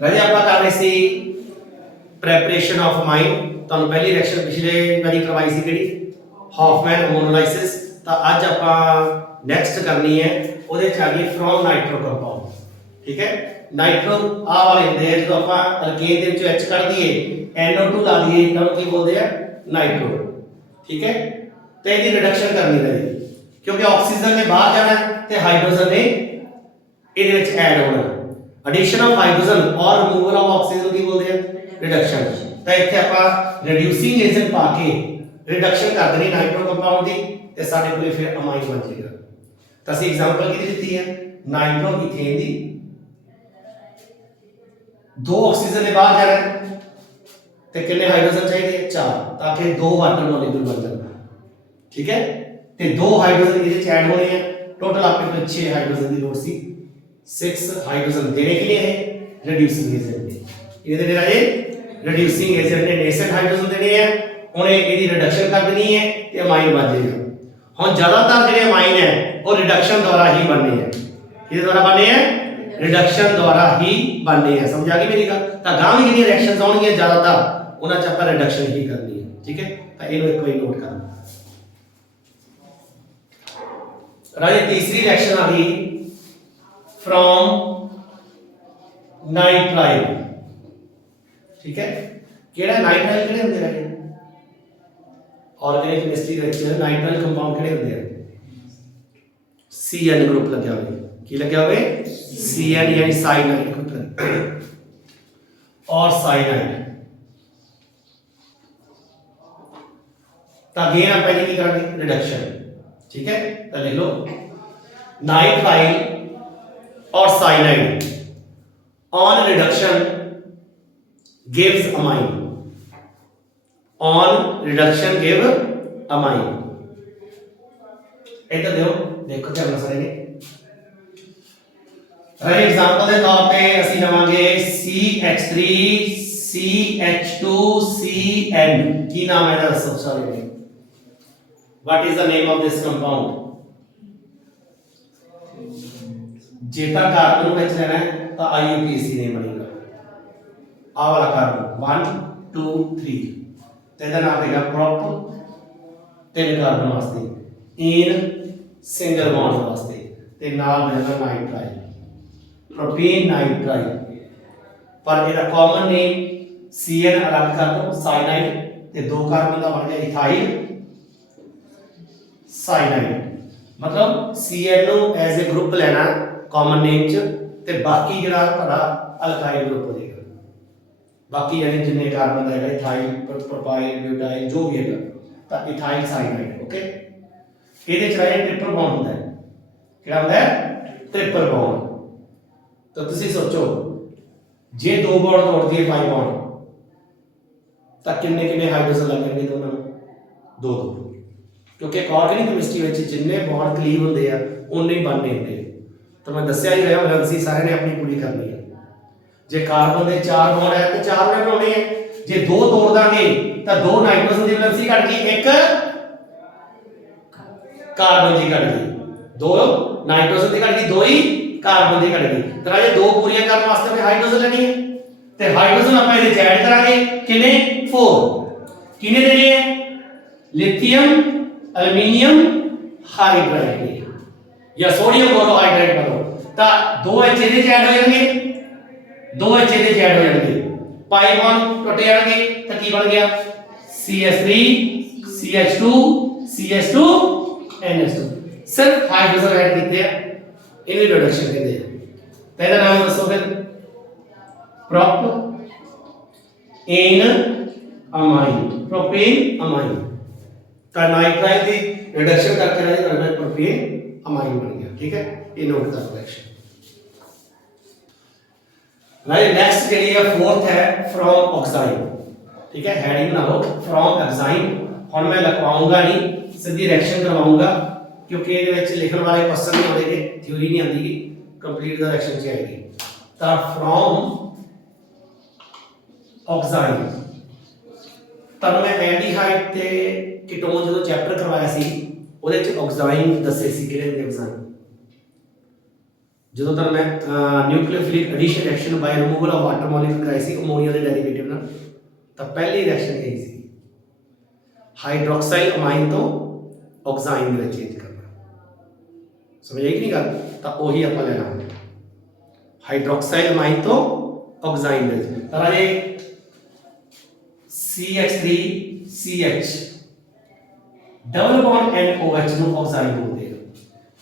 राजे आप कर रहे सी प्रेपरेशन ऑफ अमाइन। तुहानू पहली रिएक्शन पिछले वारी करवाई सी किहड़ी हॉफमैन मोनोलाइसिस। तो अज आप नेक्स्ट करनी है ਉਹਦੇ ਚ आ गई फ्रॉम नाइट्रो कंपाउंड। ठीक है, नाइट्रो आ वाले ਹੁੰਦੇ ਆ ਜਦੋਂ ਆਪਾਂ ਅਲਕੇਨ ਦੇ ਵਿੱਚੋਂ H ਕੱਢ ਦਈਏ NO2 ਲਾ ਦਈਏ ਤਾਂ ਕੀ ਬੋਲਦੇ ਆ ਨਾਈਟ੍ਰੋ। ठीक है, तो ਇਹਦੀ ਰਿਡਕਸ਼ਨ ਕਰਨੀ ਰਹੀ क्योंकि ऑक्सीजन ने बाहर जाना है ਤੇ ਹਾਈਡਰੋਜਨ ਨੇ ਇਹਦੇ ਵਿੱਚ ਐਡ ਹੋਣਾ। एडिशन ऑफ हाइड्रोजन और रिमूवल ऑफ ऑक्सीजन की बोलते हैं रिडक्शन। तो ਇੱਥੇ ਆਪਾਂ ਰਿਡਿਊਸਿੰਗ ਏਜੰਟ ਪਾ ਕੇ ਰਿਡਕਸ਼ਨ ਕਰ ਦੇਣੀ ਨਾਈਟ੍ਰੋ ਕੰਪਾਊਂਡ ਦੀ ਤੇ ਸਾਡੇ ਕੋਲੇ ਫਿਰ ਅਮਾਈਨ ਬਣ ਜਾਏਗਾ। ਤਾਂ ਅਸੀਂ ਐਗਜ਼ਾਮਪਲ ਕੀ ਦਿੱਤੀ ਹੈ ਨਾਈਟ੍ਰੋ ਇਥੇਨ ਦੀ। दो ऑक्सीजन ने बाहर जाना है तो कितने हाइड्रोजन चाहिए 4 ताकि 2 वाटर मॉलिक्यूल बन जाए। ठीक है, तो 2 हाइड्रोजन ये ऐड होने हैं। टोटल आपके पास 6 हाइड्रोजन की लोड सी 6 हाइड्रोजन देने के लिए है रिड्यूसिंग एजेंट ने। ये देना है रिड्यूसिंग एजेंट ने नेसेंट हाइड्रोजन देने हैं, उन्हें ਇਹਦੀ रिडक्शन कर देनी है ਤੇ ਅਮਾਈਨ ਬਣ ਜਾਏਗਾ। ਹੁਣ ਜ਼ਿਆਦਾतर ਜਿਹੜੇ ਅਮਾਈਨ ਹੈ ਉਹ रिडक्शन द्वारा ही बनने हैं। किस द्वारा बनने हैं? रिडक्शन द्वारा ही बनने हैं। समझ आ गई मेरी गल? ਤਾਂ ਗਾਂ ਵੀ ਜਿਹੜੀਆਂ ਰਿਐਕਸ਼ਨਸ ਆਉਣਗੀਆਂ ਜ਼ਿਆਦਾतर ਉਹਨਾਂ ਚ ਆਪਾਂ ਰਿਡਕਸ਼ਨ ਹੀ ਕਰਨੀ ਹੈ। ਠੀਕ ਹੈ, ਤਾਂ ਇਹਨੂੰ ਇੱਕ ਵਾਰੀ ਨੋਟ ਕਰ ਲਓ। ਰਾਜੇ ਤੀਸਰੀ ਰਿਐਕਸ਼ਨ ਆ ਗਈ फ्रॉम नाइट्राइल। ठीक है, ਕਿਹੜਾ ਨਾਈਟ੍ਰਾਈਲ ਕਿਹੜੇ ਹੁੰਦੇ ਰਹੇ ਆਰਗੈਨਿਕ ਕੈਮਿਸਟਰੀ ਦੇ ਵਿੱਚ ਨਾਈਟ੍ਰਾਈਲ ਕੰਪਾਊਂਡ ਕਿਹੜੇ ਹੁੰਦੇ ਆ CN ਗਰੁੱਪ ਲੱਗਿਆ ਹੋਵੇ। ਕੀ ਲੱਗਿਆ ਹੋਵੇ CN यानी साइनाइड ग्रुप और साइनाइड। तो अगेन आप पहले की करेंगे रिडक्शन। ठीक है, तो लिख लो नाइट्राइल और cyanide on reduction gives amine. On reduction give amine. इधर देखो क्या बना सारे एग्जांपल के तौर पे ਅਸੀਂ ਲਵਾਂਗੇ CH3 CH2 CN। ਕੀ ਨਾਮ ਹੈ ਇਹਦਾ ਦੱਸੋ ਸਾਰੇ ਨੇ। What is the name of this compound? ਜੇ ਤਾਂ ਕਾਰਬਨ ਵਿੱਚ ਲੈਣਾ ਹੈ ਤਾਂ IUPAC ਨੇਮ ਬਣੇਗਾ। ਆ ਵਾਲਾ ਕਾਰਬਨ 1 2 3 ਤੇ ਇਹਦਾ ਨਾਮ ਹੈਗਾ ਪ੍ਰੋਪ 3 ਕਾਰਬਨ ਵਾਸਤੇ इन ਸਿੰਗਲ ਬੌਂਡ ਵਾਸਤੇ ਤੇ ਨਾਲ ਬਣੇਗਾ ਨਾਈਟ੍ਰਾਈਲ प्रोपेन नाइट्राइल। पर ਇਹਦਾ ਕਾਮਨ ਨੇਮ CN ਅਲੱਗ ਕਰ ਦੋ ਸਾਇਨਾਈਡ ਤੇ 2 ਕਾਰਬਨ ਦਾ ਬਣ ਗਿਆ ਇਥਾਈਲ ਸਾਇਨਾਈਡ। मतलब CN ਨੂੰ ਐਜ਼ ਅ ਗਰੁੱਪ ਲੈਣਾ ਕਾਮਨ ਨੇਮ ਚ ਤੇ ਬਾਕੀ ਜਿਹੜਾ ਤੁਹਾਡਾ ਅਲਕਾਈਲ ਗਰੁੱਪ ਹੋ ਜਾਏਗਾ। ਬਾਕੀ ਯਾਨੀ ਜਿੰਨੇ ਕਾਰਬਨ ਦਾ ਹੈਗਾ ਇਥਾਈਲ ਪ੍ਰੋਪਾਈਲ ਬਿਊਟਾਈਲ ਜੋ ਵੀ ਹੈਗਾ ਤਾਂ ਇਥਾਈਲ ਸਾਇਨਾਈਡ। ਓਕੇ, ਇਹਦੇ ਚ ਰਾਇ ਟ੍ਰਿਪਲ ਬੌਂਡ ਹੁੰਦਾ ਹੈ। ਕਿਹੜਾ ਹੁੰਦਾ ਹੈ? Triple bond. तो तुसी सोचो जे 2 बॉन्ड तोड़ दिए 5 बॉन्ड तो किन्ने किन्ने हाइड्रोजन लगेंगे दोनों 2 क्योंकि ऑर्गेनिक केमिस्ट्री में जिन्ने बॉन्ड क्लीव होंगे आ उन्ने ही बनने होंगे। तो मैं दस्या ही रहा वैलेंसी सारे ने अपनी पूरी करनी है। जे कार्बन के 4 बॉन्ड है तो 4 ने बनाने हैं। जे 2 तोड़ देंगे तो 2 नाइट्रोजन की वैलेंसी घट गई, 1 कार्बन की घट गई, 2 नाइट्रोजन की घट गई, 2 ही कार्बन की घट गई। तो राजे 2 पूरी करने वास्ते में हाइड्रोजन लेनी है ते हाइड्रोजन ਆਪਾਂ ਇਹਦੇ ਚ ਐਡ ਕਰਾਂਗੇ ਕਿੰਨੇ 4। ਕਿੰਨੇ ਦੇਣੇ ਹੈ? लिथियम एल्यूमिनियम हाइड्राइड या सोडियम बोरोहाइड्राइड बोलो ਤਾਂ 2H ਇਹਦੇ ਚ ਐਡ ਹੋ ਜਾਣਗੇ, 2H ਇਹਦੇ ਚ ਐਡ ਹੋ ਜਾਣਗੇ, ਪਾਈ ਬੌਂਡ ਟੁੱਟ ਜਾਣਗੇ ਤਾਂ ਕੀ ਬਣ ਗਿਆ CH3 CH2 CH2 NH2। ਸਿਰਫ ਹਾਈਡਰੋਜਨ ਐਡ ਕੀਤੇ ਆ, ਇਹਨੂੰ ਰਿਡਕਸ਼ਨ ਕਹਿੰਦੇ ਆ। ਤਾਂ ਇਹਦਾ ਨਾਮ ਦੱਸੋ ਫਿਰ propane amine propane amine. तो नाइट्राइल की रिडक्शन करके राजे करना प्रोपेन अमाइन बन गया। ठीक है, ये नोट कर रिएक्शन। राजे नेक्स्ट के लिए 4th है फ्रॉम ऑक्साइन। ठीक है, हेडिंग ना हो फ्रॉम ऑक्साइन। हुन मैं लिखवाऊंगा नहीं, सीधी रिएक्शन करवाऊंगा क्योंकि ਇਹਦੇ ਵਿੱਚ ਲਿਖਣ ਵਾਲੇ ਕੁਐਸਚਨ ਨਹੀਂ ਆਉਂਦੇ ਕਿ ਥਿਉਰੀ ਨਹੀਂ ਆਉਂਦੀ ਕਿ ਕੰਪਲੀਟ ਦਾ ਰਿਐਕਸ਼ਨ ਚ ਆਏਗੀ। ਤਾਂ फ्रॉम ऑक्साइन ਤੁਹਾਨੂੰ ਮੈਂ ਐਲਡੀਹਾਈਡ ਤੇ ਕੀਟੋਨ ਜਦੋਂ ਚੈਪਟਰ ਕਰਵਾਇਆ ਸੀ ਉਹਦੇ ਚ ऑक्साइन ਦੱਸੇ ਸੀ ਕਿਹੜੇ ਹੁੰਦੇ ऑक्साइन। ਜਦੋਂ ਤੱਕ ਮੈਂ nucleophilic addition reaction by removal of water molecule ਕਰਾਈ ਸੀ ਅਮੋਨੀਆ ਦੇ ਡੈਰੀਵੇਟਿਵ ਨਾਲ, ਤਾਂ ਪਹਿਲੀ ਰਿਐਕਸ਼ਨ ਇਹ ਸੀ ਹਾਈਡਰੋਕਸਾਈਲ ਅਮਾਈਨ ਤੋਂ ਆਕਸਾਈਨ ਦੇ ਵਿੱਚ ਚੇਂਜ ਕਰਨਾ। ਸਮਝ ਆਈ ਕਿ ਨਹੀਂ ਗੱਲ? ਤਾਂ ਉਹੀ ਆਪਾਂ ਲੈਣਾ ਹਾਈਡਰੋਕਸਾਈਲ ਅਮਾਈਨ ਤੋਂ ਆਕਸਾਈਨ ਦੇ ਵਿੱਚ। ਤਾਂ ਰਾਜੇ CH3CH ਡਬਲ ਬੌਂਡ NOH ਨੂੰ ਆਕਸਾਈਨ ਬੋਲਦੇ ਆ।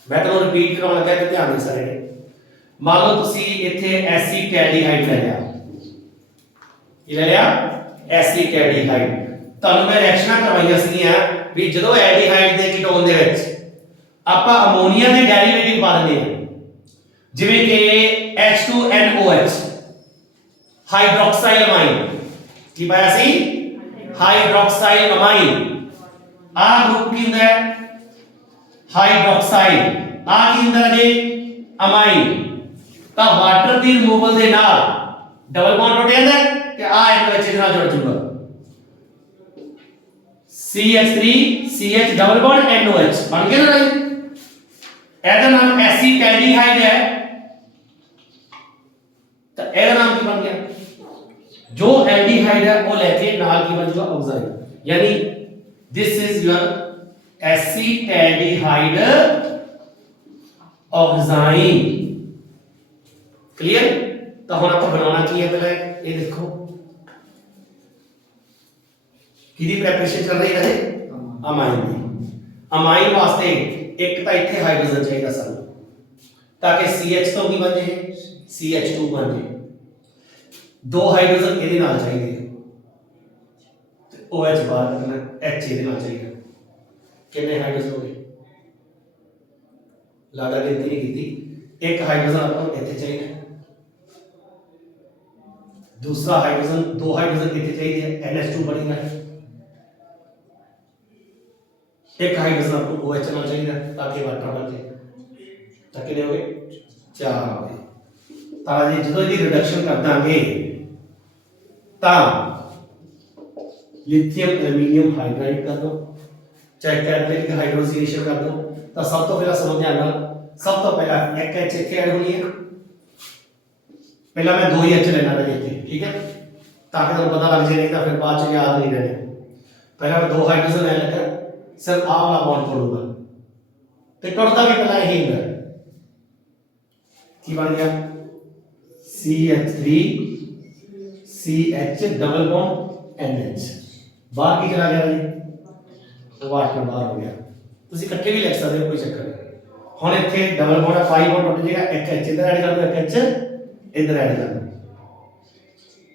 ਮੈਂ ਤੁਹਾਨੂੰ ਰਿਪੀਟ ਕਰਾਉਣ ਲੱਗਾ ਕਿ ਧਿਆਨ ਦੇ ਸਾਰੇ ਨੇ। ਮੰਨ ਲਓ ਤੁਸੀਂ ਇੱਥੇ ਐਸੀਟੈਲਡੀਹਾਈਡ ਲੈ ਲਿਆ, ਕੀ ਲੈ ਲਿਆ? ਐਸੀਟੈਲਡੀਹਾਈਡ। ਤੁਹਾਨੂੰ ਮੈਂ ਰਿਐਕਸ਼ਨਾਂ ਕਰਵਾਈਆਂ ਸੀਗੀਆਂ ਵੀ ਜਦੋਂ ਐਲਡੀਹਾਈਡ ਦੇ ਕੀਟੋਨ ਦੇ ਵਿੱਚ ਆਪਾਂ ਅਮੋਨੀਆ ਦੇ ਡੈਰੀਵੇਟਿਵ ਪਾ ਦਿੰਦੇ ਹਾਂ, ਜਿਵੇਂ ਕਿ H2NOH ਹਾਈਡਰੋਕਸਾਈਲ ਅਮਾਈਨ, ਕੀ ਪਾਇਆ ਸੀ? ਹਾਈਡਰੋਕਸਾਈਲ ਅਮਾਈਨ। ਆ ਗਰੁੱਪ ਕੀ ਹੁੰਦਾ ਹੈ? ਹਾਈਡਰੋਕਸਾਈਲ। ਆ ਕੀ ਹੁੰਦਾ ਜੀ? ਅਮਾਈਨ। ਤਾਂ ਵਾਟਰ ਦੀ ਰਿਮੂਵਲ ਦੇ ਨਾਲ ਡਬਲ ਬੌਂਡ ਟੁੱਟ ਜਾਂਦਾ ਤੇ ਆ ਇੱਕ ਵਿੱਚ ਇਹਦੇ ਨਾਲ ਜੁੜ ਜੂਗਾ CH3CH ਡਬਲ ਬੌਂਡ NOH ਬਣ ਗਿਆ ਨਾ ਜੀ। ਇਹਦਾ ਨਾਮ ਐਸੀਟੈਲਡੀਹਾਈਡ ਹੈ, ਤਾਂ ਇਹਦਾ ਨਾਮ ਕੀ ਬਣ ਗਿਆ? जो एल्डिहाइड है वो लेके नाल की बन जाएगा ऑक्साइड, यानी दिस इज योर एसिटैल्डिहाइड ऑक्साइन। क्लियर? तो हुन आपको बनाना की है, पहले ये देखो किदी प्रिपरेशन चल रही है अमाइन दी। अमाइन वास्ते एक तो इत्थे हाइड्रोजन चाहिए सानू ताकि CH तो की बन जाए CH2 बन जाए। दो हाइड्रोजन ਇਹਦੇ ਨਾਲ ਚਾਹੀਦੇ ਤੇ OH ਬਾਹਰ ਕਰਨਾ, H ਇਹਦੇ ਨਾਲ ਚਾਹੀਦਾ। ਕਿੰਨੇ ਹਾਈਡਰੋਜਨ ਹੋ ਗਏ? ਲਾੜਾ ਗਿਣਤੀ ਨਹੀਂ ਕੀਤੀ। ਇੱਕ ਹਾਈਡਰੋਜਨ ਆਪਾਂ ਨੂੰ ਇੱਥੇ ਚਾਹੀਦਾ, ਦੂਸਰਾ ਹਾਈਡਰੋਜਨ, ਦੋ ਹਾਈਡਰੋਜਨ ਇੱਥੇ ਚਾਹੀਦੇ ਆ, NH2 ਬਣੇਗਾ। ਇੱਕ ਹਾਈਡਰੋਜਨ ਆਪਾਂ ਨੂੰ OH ਨਾਲ ਚਾਹੀਦਾ ਤਾਂ ਕਿ ਵਾਟਰ ਬਣ ਜਾਏ। ਤਾਂ ਕਿੰਨੇ ਹੋ ਗਏ? 4 ਹੋ ਗਏ। ਤਾਂ ਜੀ ਜਦੋਂ ਇਹਦੀ ਰਿਡਕਸ਼ਨ ਕਰ ਦਾਂਗੇ ਤਾਂ लिथियम एल्यूमिनियम हाइड्राइड कर दो, चाहे कैटालिटिक हाइड्रोजिनेशन कर दो। तो सब तो पहला समझ ध्यान नाल, सब तो पहला एक H इत्थे ऐड होनी है। पहला मैं 2 ही H लेना है इत्थे, ठीक है, ताकि तुहानू पता लग जाए, नहीं तो फिर बाद च याद नहीं रहने। पहला मैं 2 हाइड्रोजन ले लेकर सिर्फ आ वाला बॉन्ड तोड़ूंगा ते टुटदा भी पहला यही है। की बन गया? CH3 CH double bond NH। बाहर की चला गया जी, वाटर बाहर हो गया। तुम इकट्ठे भी लिख सकते हो, कोई चक्कर नहीं। हुण इत्थे डबल बॉन्ड 5 बॉन्ड टुट जाएगा, एक H इधर ऐड कर दो, एक H इधर ऐड कर दो।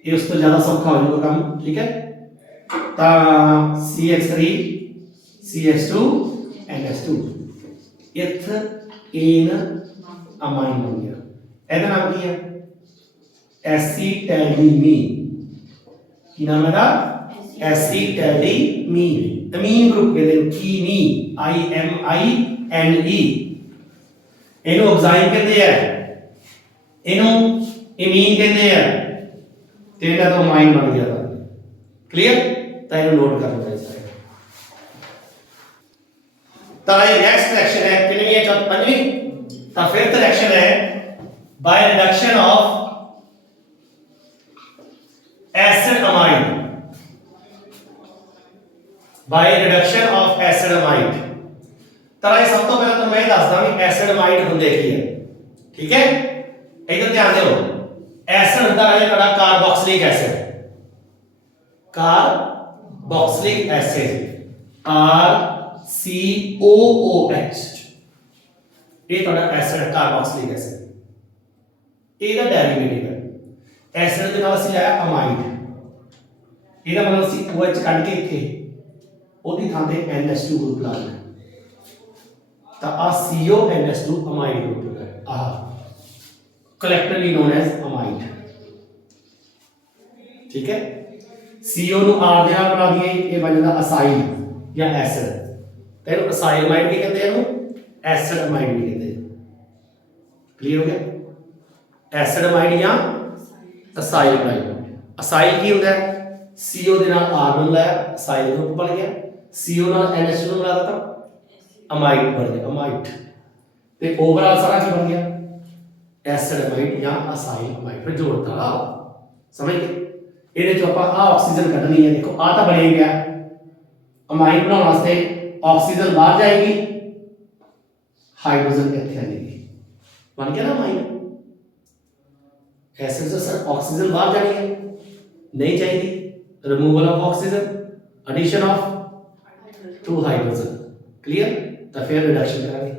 ये उस तो ज्यादा सौखा हो जाएगा काम, ठीक है। तो CH3 CH2 NH2 ethane amine बन गया। ਇਹਦਾ ਨਾਮ ਕੀ ਹੈ? एसिटैलिमीन। की नाम है? एसिटैलिमीन। अमीन ग्रुप कहते हैं, कीनी IMINE। इनको ऑक्साइन कहते हैं, इनको इमीन कहते हैं। तेरा तो अमाइन बन गया था। क्लियर? तो इनको नोट कर लो इस तरह। तो ये नेक्स्ट रिएक्शन है कितनी है? 5वीं। तो फिफ्थ रिएक्शन है by reduction of acid amide, by reduction of acid amide. तरह सब तो पहले तो मैं दसदा भी एसिड अमाइड हुंदे की है, ठीक है। इधर ध्यान दो, एसिड हुंदा है कड़ा carboxylic acid, carboxylic acid RCOOH। ये थोड़ा एसिड कार्बोक्सिलिक एसिड, ਇਹਦਾ ਡੈਰੀਵੇਟਿਵ ਹੈ। ਐਸਿਡ ਦੇ ਨਾਲ ਅਸੀਂ ਲਾਇਆ ਅਮਾਈਡ, ਇਹਦਾ ਮਤਲਬ ਅਸੀਂ OH ਕੱਢ ਕੇ ਇੱਥੇ ਉਹਦੀ ਥਾਂ ਤੇ NH2 ਗਰੁੱਪ ਲਾ ਲੈਣਾ। ਤਾਂ ਆ CONH2 ਅਮਾਈਡ ਗਰੁੱਪ ਹੈ। ਆਹ ਕਲੈਕਟਿਵਲੀ ਨੋਨ ਐਜ਼ ਅਮਾਈਡ, ਠੀਕ ਹੈ। CO ਨੂੰ R ਦੇ ਨਾਲ ਬਣਾ ਦਈਏ, ਇਹ ਬਣ ਜਾਂਦਾ ਅਸਾਈਲ ਜਾਂ ਐਸਿਡ। ਤੇ ਇਹਨੂੰ ਅਸਾਈਲ ਅਮਾਈਡ ਵੀ ਕਹਿੰਦੇ ਆ, ਇਹਨੂੰ ਐਸਿਡ ਅਮਾਈਡ ਵੀ ਕਹਿੰਦੇ ਆ। ਕਲੀਅਰ ਹੋ ਗਿਆ? एसिड अमाइड या असाइल अमाइड। असाइल की होता है? CO ਦੇ ਨਾਲ R ਨੂੰ ਲਾਇਆ, ਅਸਾਈਲ ਗਰੁੱਪ ਬਣ ਗਿਆ। CO ਨਾਲ NH ਨੂੰ ਮਿਲਾ ਦਿੱਤਾ, ਅਮਾਈਡ ਬਣ ਗਿਆ, ਅਮਾਈਡ। ਤੇ ਓਵਰਆਲ ਸਾਰਾ ਕੀ ਬਣ ਗਿਆ? एसिड अमाइड या असाइल अमाइड फिर जोड़ता रहा समझ गए ਇਹਦੇ ਚੋਂ ਆਪਾਂ ਆ ਆਕਸੀਜਨ ਕੱਢਣੀ ਹੈ ਦੇਖੋ ਆ ਤਾਂ ਬਣੇ ਗਿਆ ਅਮਾਈਨ ਬਣਾਉਣ ਵਾਸਤੇ ਆਕਸੀਜਨ ਬਾਹਰ ਜਾਏਗੀ ਹਾਈਡਰੋਜਨ ਇੱਥੇ ਆ ਜਾਏਗੀ ਬਣ ਗਿਆ ਨਾ ਅਮਾਈਨ ਐਸਿਡ से सर ऑक्सीजन बाहर जानी है नहीं चाहिए removal of oxygen addition of 2 hydrogen clear तो फिर रिडक्शन करांगे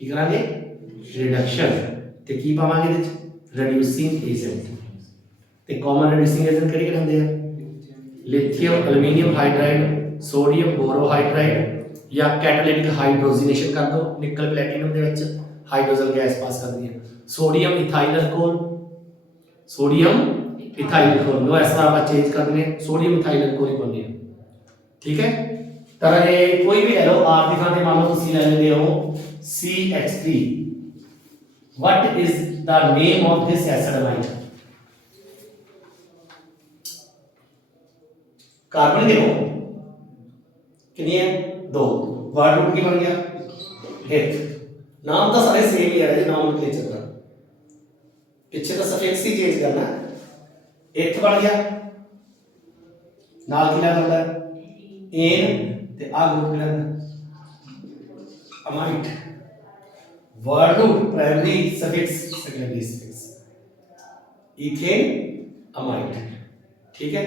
की करांगे रिडक्शन ते की पावांगे ਇਹਦੇ ਚ रिड्यूसिंग एजेंट ਤੇ ਕਾਮਨ ਰਿਡਿਊਸਿੰਗ ਏਜੰਟ ਕਿਹੜੇ ਕਿਹੜੇ ਹੁੰਦੇ ਆ ਲਿਥੀਅਮ ਐਲੂਮੀਨੀਅਮ ਹਾਈਡਰਾਈਡ ਸੋਡੀਅਮ ਬੋਰੋਹਾਈਡਰਾਈਡ ਜਾਂ ਕੈਟਾਲਿਟਿਕ ਹਾਈਡਰੋਜਨੇਸ਼ਨ ਕਰ ਦੋ ਨਿਕਲ ਪਲੈਟੀਨਮ ਦੇ ਵਿੱਚ ਹਾਈਡਰੋਜਨ ਗੈਸ ਪਾਸ ਕਰਦੀ ਹੈ sodium ethyl alcohol sodium ethyl alcohol लो ऐसा आप चेंज कर देंगे सोडियम इथाइल अल्कोहल ही बनने ठीक है तरह ये कोई भी ले लो आर की खाते मान लो तो सी ले लेते हो CH3 what is the name of this acid amine carbon देखो कितनी है 2 वर्ड रूट की बन गया एक नाम तो सारे सेम ही है नाम लिखे चल रहा पिछे तो सफिक्स ही चेंज करना इथ बन गया नाल की लगदा एन ते आ ग्रुप की लगदा amide word root primary suffix secondary suffix ethane amide ठीक है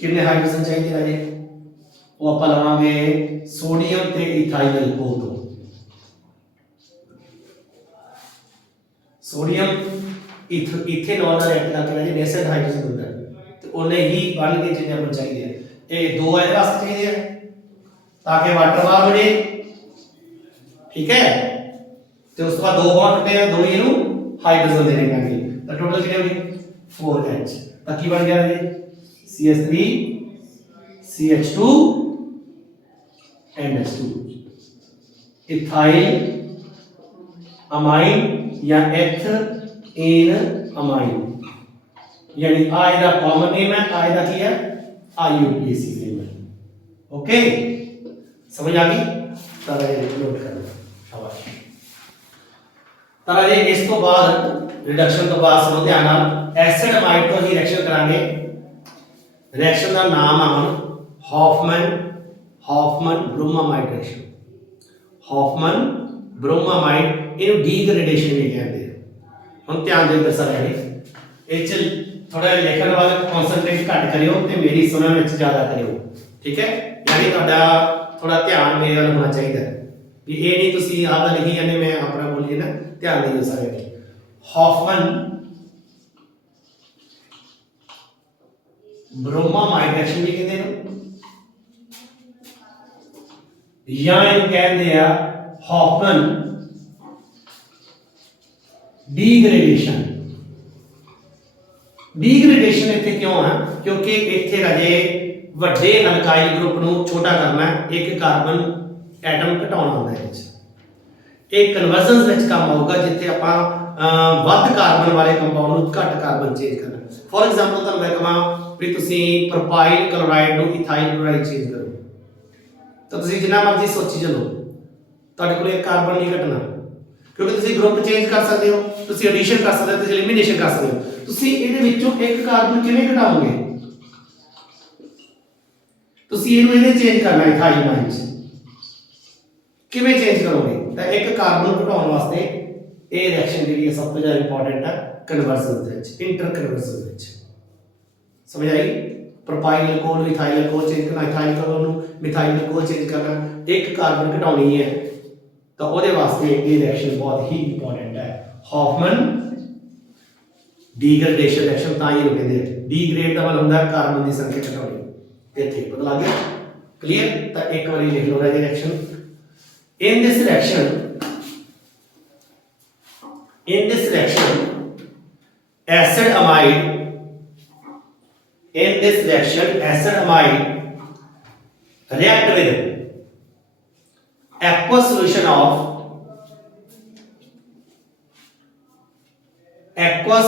कितने हाइड्रोजन चाहिए राजे वो आप लवांगे सोडियम ते इथाइल अल्कोहल तो सोडियम इथेनॉल ਦਾ ਰਿਐਕਟ ਕਰਕੇ ਰਾਜੇ ਨੈਸੈਂਟ ਹਾਈਡਰੋਜਨ ਹੁੰਦਾ ਹੈ ਤੇ ਉਹਨੇ ਹੀ ਬਣ ਕੇ ਜਿੰਨੇ ਆਪਾਂ ਚਾਹੀਦੇ ਆ ਇਹ ਦੋ ਇਹਦੇ ਵਾਸਤੇ ਚਾਹੀਦੇ ਆ ਤਾਂ ਕਿ ਵਾਟਰ ਬਾਹਰ ਹੋ ਜੇ ਠੀਕ ਹੈ ਤੇ ਉਸ ਤੋਂ ਬਾਅਦ ਦੋ ਬੌਂਡ ਟੁੱਟੇ ਆ ਦੋ ਹੀ ਇਹਨੂੰ ਹਾਈਡਰੋਜਨ ਦੇਣੇ ਪੈਣਗੇ ਤਾਂ ਟੋਟਲ ਕਿੰਨੇ ਹੋ ਗਏ 4H ਤਾਂ ਕੀ ਬਣ ਗਿਆ ਰਾਜੇ CH3 CH2 NH2 ethyl amine या एथेन अमाइन यानी आ इसका कॉमन नेम है आ इसका की है IUPAC नेम है ओके समझ आ गई तारा ये नोट कर लो शाबाश तारा ये इस तो बाद रिडक्शन तो बाद समझ ध्यान नाल एसिड अमाइड तो ही रिएक्शन करांगे रिएक्शन का नाम है Hofmann bromamide reaction Hofmann bromamide ਇਹਨੂੰ ਡੀਗ੍ਰੇਡੇਸ਼ਨ ਵੀ ਕਹਿੰਦੇ ਆ ਹੁਣ ਧਿਆਨ ਦੇ ਦਰਸਾ ਰਹੇ ਇਹ ਚ ਥੋੜਾ ਲਿਖਣ ਵਾਲਾ ਕਨਸੈਂਟਰੇਟ ਘੱਟ ਕਰਿਓ ਤੇ ਮੇਰੀ ਸੁਣਨ ਵਿੱਚ ਜ਼ਿਆਦਾ ਕਰਿਓ ਠੀਕ ਹੈ ਯਾਨੀ ਤੁਹਾਡਾ ਥੋੜਾ ਧਿਆਨ ਮੇਰੇ ਵੱਲ ਹੋਣਾ ਚਾਹੀਦਾ ਵੀ ਇਹ ਨਹੀਂ ਤੁਸੀਂ ਆਪ ਦਾ ਲਿਖੀ ਜਾਂਦੇ ਮੈਂ ਆਪਣਾ ਬੋਲੀਏ ਨਾ ਧਿਆਨ ਦਿਓ ਸਾਰੇ ਹੌਫਮਨ ब्रोमामाइड रिएक्शन भी कहते हैं या ਇਹਨੂੰ ਕਹਿੰਦੇ ਆ ਹੌਫਮਨ ਡੀਗ੍ਰੇਡੇਸ਼ਨ ਡੀਗ੍ਰੇਡੇਸ਼ਨ ਇੱਥੇ ਕਿਉਂ ਹੈ ਕਿਉਂਕਿ ਇੱਥੇ ਰਾਜੇ ਵੱਡੇ ਅਲਕਾਈਲ ਗਰੁੱਪ ਨੂੰ ਛੋਟਾ ਕਰਨਾ ਹੈ ਇੱਕ ਕਾਰਬਨ ਐਟਮ ਘਟਾਉਣਾ ਹੁੰਦਾ ਹੈ ਵਿੱਚ ਇਹ ਕਨਵਰਜਨਸ ਵਿੱਚ ਕੰਮ ਆਊਗਾ ਜਿੱਥੇ ਆਪਾਂ ਵੱਧ ਕਾਰਬਨ ਵਾਲੇ ਕੰਪਾਊਂਡ ਨੂੰ ਘੱਟ ਕਾਰਬਨ ਚੇਂਜ ਕਰਨਾ ਫੋਰ ਐਗਜ਼ਾਮਪਲ ਤੁਹਾਨੂੰ ਮੈਂ ਕਹਾਂ ਵੀ ਤੁਸੀਂ ਪ੍ਰੋਪਾਈਲ ਕਲੋਰਾਈਡ ਨੂੰ ਇਥਾਈਲ ਕਲੋਰਾਈਡ ਚੇਂਜ ਕਰੋ ਤਾਂ ਤੁਸੀਂ ਜਿੰਨਾ ਮਰਜ਼ੀ ਸੋਚੀ ਚੱਲੋ ਤੁਹਾਡੇ ਕੋਲ ਇੱਕ ਕਾਰਬਨ ਨਹੀਂ ਘਟਣਾ ਕਿਉਂਕਿ ਤੁਸੀਂ ਗਰੁੱਪ ਚੇਂਜ ਕਰ ਸਕਦੇ ਹੋ ਤੁਸੀਂ ਐਡੀਸ਼ਨ ਕਰ ਸਕਦੇ ਹੋ ਤੁਸੀਂ ਐਲੀਮੀਨੇਸ਼ਨ ਕਰ ਸਕਦੇ ਹੋ ਤੁਸੀਂ ਇਹਦੇ ਵਿੱਚੋਂ ਇੱਕ ਕਾਰਬਨ ਕਿਵੇਂ ਘਟਾਓਗੇ ਤੁਸੀਂ ਇਹਨੂੰ ਇਹਦੇ ਚੇਂਜ ਕਰਨਾ ਇਥਾਈਲ ਅਮਾਈਨ ਚ ਕਿਵੇਂ ਚੇਂਜ ਕਰੋਗੇ ਤਾਂ ਇੱਕ ਕਾਰਬਨ ਨੂੰ ਘਟਾਉਣ ਵਾਸਤੇ ਇਹ ਰਿਐਕਸ਼ਨ ਜਿਹੜੀ ਹੈ ਸਭ ਤੋਂ ਜ਼ਿਆਦਾ ਇੰਪੋਰਟੈਂਟ ਹੈ ਕਨਵਰਜਨ ਦੇ ਵਿੱਚ ਇੰਟਰ ਕਨਵਰਜਨ ਵਿੱਚ ਸਮਝ ਆਈ ਪ੍ਰੋਪਾਈਲ ਅਲਕੋਹਲ ਇਥਾਈਲ ਅਲਕੋਹਲ ਚੇਂਜ ਕਰਨਾ ਇਥਾਈਲ ਅਲਕੋਹਲ ਨੂੰ ਮਿਥਾਈਲ ਅਲਕੋਹਲ ਚੇਂਜ ਕਰਨਾ ਇੱਕ ਕਾਰਬਨ ਘਟਾਉਣੀ ਹੈ ਤਾਂ ਉਹਦੇ ਵਾਸਤੇ ਇਹ ਰਿਐਕਸ਼ਨ ਬਹੁਤ ਹੀ ਇੰਪੋਰਟੈਂਟ ਹੈ ਹੌਫਮਨ ਡੀਗ੍ਰੇਡੇਸ਼ਨ ਰਿਐਕਸ਼ਨ ਤਾਂ ਹੀ ਉਹ ਕਹਿੰਦੇ ਡੀਗ੍ਰੇਡ ਦਾ ਮਤਲਬ ਹੁੰਦਾ ਕਾਰਬਨ ਦੀ ਸੰਖਿਆ ਘਟਾਉਣੀ ਇੱਥੇ ਪਤਾ ਲੱਗ ਗਿਆ ਕਲੀਅਰ ਤਾਂ ਇੱਕ ਵਾਰੀ ਲਿਖ ਲਓ ਰਾਜੇ reaction in this reaction acid amide react with aqueous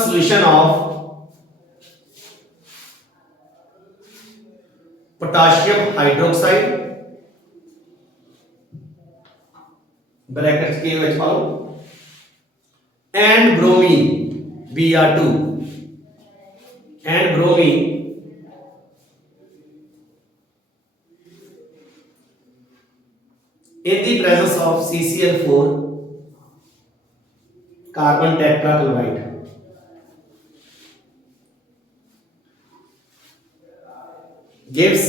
solution of potassium hydroxide brackets के ਵਿੱਚ ਪਾਓ and bromine Br2 and bromine in the presence of CCl4 carbon tetrachloride gives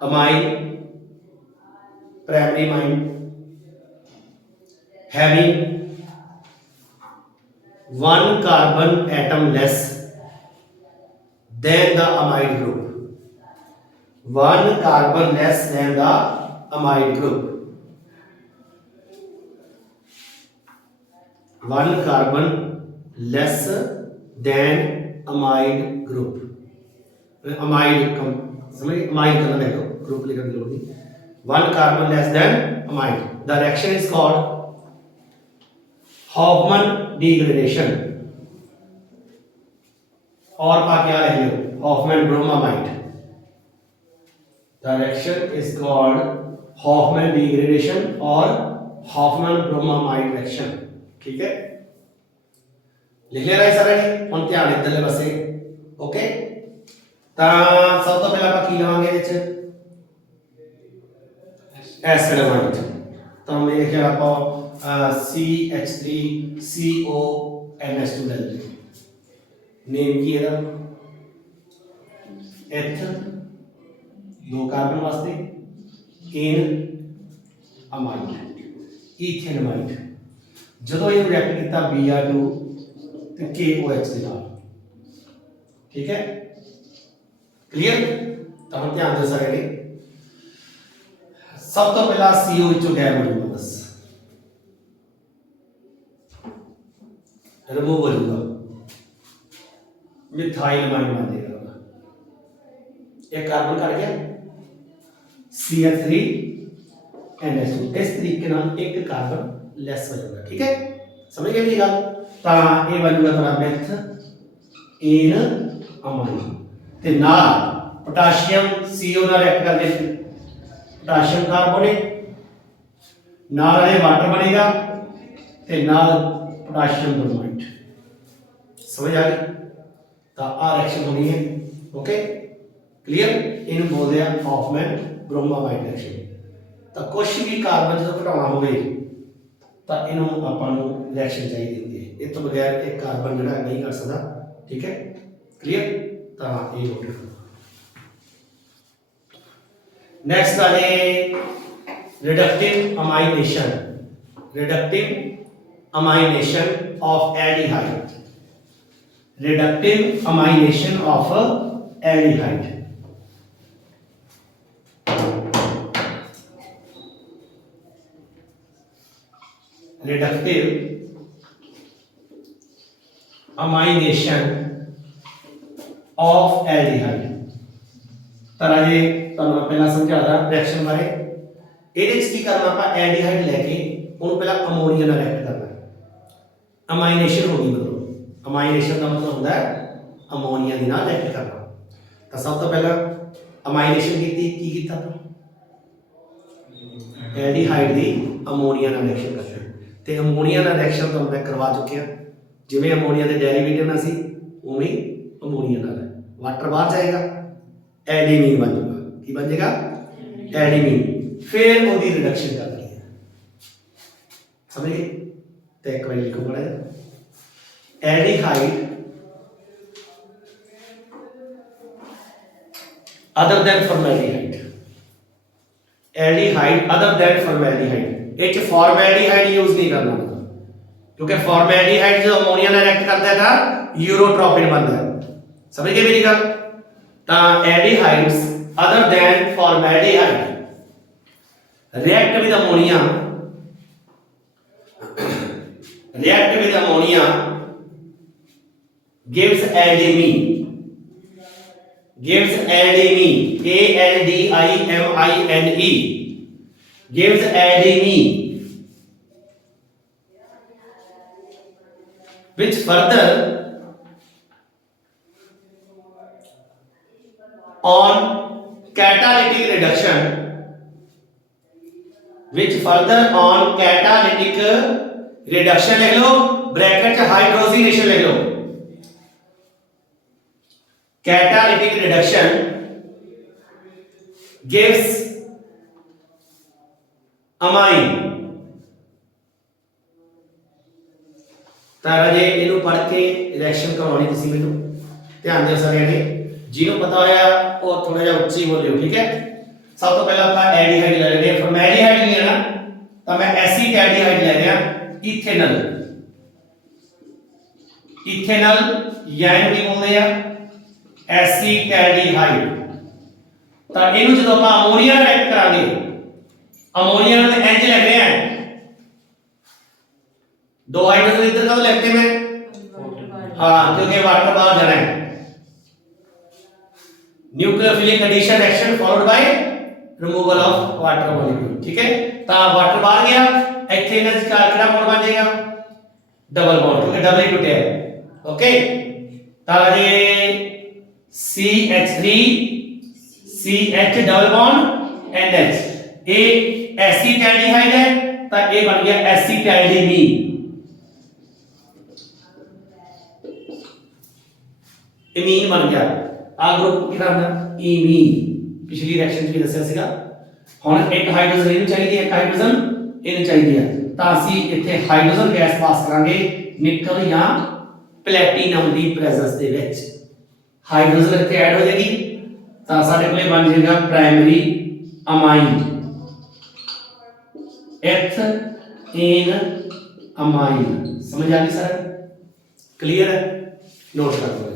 amine primary amine having one carbon atom less than the amide group. One carbon less than the amide group. One carbon less than amide group. Amide समझ amide करना है तो group लिखने की जरूरत नहीं. One carbon less than amide. The reaction is called Hofmann degradation. और क्या लिख लो Hofmann bromamide. The reaction is called Hofmann degradation और Hofmann bromamide reaction. ठीक है लिख लिया राइट सारे ने ਹੁਣ ਧਿਆਨ ਇੱਧਰਲੇ ਪਾਸੇ ਓਕੇ ਤਾਂ ਸਭ ਤੋਂ ਪਹਿਲਾਂ ਆਪਾਂ ਕੀ ਲਵਾਂਗੇ ਇਹਦੇ ਚ ਐਸਿਡ ਐਮਾਈਡ ਤਾਂ ਮੇਰੇ ਖਿਆਲ ਆਪਾਂ CH3CONH2 ਲੈ ਲਈਏ नेम की है एथ दो कार्बन वास्ते एन अमाइड ईथेन अमाइड जो ये रिएक्ट किया Br2 तो KOH के नाल ठीक है क्लियर तो हम ध्यान दे सारे ने सब तो पहला CO विचों गैप हो जाएगा बस रिमूव हो जाएगा मिथाइल अमाइड बन जाएगा एक कार्बन कट गया CH3NH2 इस तरीके नाल एक कार्बन लेस हो जाएगा ठीक है समझ गए मेरी गल ता ये बनूगा तुम्हारा मेथ एन अमाइड ते नाल पोटेशियम CO नाल रिएक्ट कर दे पोटेशियम कार्बोनेट नाल ये वाटर बनेगा ते नाल पोटेशियम ब्रोमाइड समझ आ गई तो आ रिएक्शन होनी है ओके क्लियर इन बोलते हैं हॉफमैन ब्रोमामाइड रिएक्शन तो कुछ भी कार्बन जो घटाना होवे तो इन्हों आपां नूं रिएक्शन चाहिए होंदी है इस तो बगैर एक कार्बन जिहड़ा नहीं कर सकता ठीक है क्लियर तो ये नोट रखो नेक्स्ट आ जाए reductive amination of aldehyde reductive amination of aldehyde reductive amination of aldehyde तरह जे ਤੁਹਾਨੂੰ ਪਹਿਲਾਂ ਸਮਝਾਦਾ ਰਿਐਕਸ਼ਨ ਬਾਰੇ ਇਹਦੇ ਵਿੱਚ ਕੀ ਕਰਨਾ ਆਪਾਂ ਐਲਡੀਹਾਈਡ ਲੈ ਕੇ ਉਹਨੂੰ ਪਹਿਲਾਂ ਅਮੋਨੀਆ ਨਾਲ ਰਿਐਕਟ ਕਰਨਾ ਅਮਾਈਨੇਸ਼ਨ ਹੋ ਗਈ ਮਤਲਬ अमाइनेशन का मतलब होता है अमोनिया के नाल रिएक्ट करना तो सब तो पहला अमाइनेशन की कीता एल्डिहाइड दी अमोनिया नाल रिएक्शन करना ते अमोनिया नाल रिएक्शन तो मैं करवा चुके हैं जिवें अमोनिया के डेरिवेटिव ना सी उवें अमोनिया नाल वाटर बाहर जाएगा एडिमीन बन जाएगा की बन जाएगा एडिमीन फिर ओदी रिडक्शन करनी है समझ गए तो एक बार लिखो पड़ा aldehyde other than formaldehyde एक formaldehyde यूज नहीं करना क्योंकि formaldehyde जो अमोनिया में रिएक्ट करता है था यूरोट्रोपिन बनता है समझ गए मेरी गल ता aldehydes other than formaldehyde react with ammonia gives aldimine ALDIMINE gives aldimine which further on catalytic reduction which further on catalytic reduction लिख लो, ब्रैकेट च हाइड्रोजनेशन लिख लो। catalytic reduction gives amine। तारा जे इनू पढ़ के रिएक्शन करवानी तुसी मेनू ध्यान दियो सारे ने जिन्हों पता होया वो थोड़ा जिहा उच्ची बोलियो, ठीक है। सब तो पहला ਆਪਾਂ एल्डिहाइड ले लेने, फॉर्मेल्डिहाइड नहीं लेना तो मैं एसिड एल्डिहाइड ले रहा इथेनॉल। इथेनॉल या इनू की बोलते हैं एसिड एल्डिहाइड। तो इनू जब आप अमोनिया नाल रिएक्ट करांगे, अमोनिया नाल इंज लिख रहे हैं, दो हाइड्रोजन इधर का तो लिखते हैं हाँ क्योंकि वाटर बाहर जाना है। Nucleophilic addition reaction followed by removal of water molecule, ठीक है। तो वाटर बाहर गया, ਇੱਥੇ ਇਹਨਾਂ ਦਾ ਕਿਹੜਾ ਬੌਂਡ ਬਣ ਜਾਏਗਾ, डबल बॉन्ड, क्योंकि डबल ही टूटे है। ओके तो ये CH3 CH double bond NH, ये एसिटाल्डिहाइड है तो ये बन गया एसिटाल्डिमीन। इमीन बन गया, आ ग्रुप की नाम है इमीन। पिछली रिएक्शन भी दस्या सीगा। हुण एक हाइड्रोजन इहनूं चाहिदी है, एक हाइड्रोजन इहनूं चाहिदी है, तो असीं इत्थे हाइड्रोजन गैस पास करांगे निकल या platinum the presence they which. Hydrogen इत्थे ऐड हो जाएगी तो साडे कोले बन जाएगा प्राइमरी अमाइन, एथेन अमाइन। समझ आ गई सर? क्लियर है? नोट कर लो।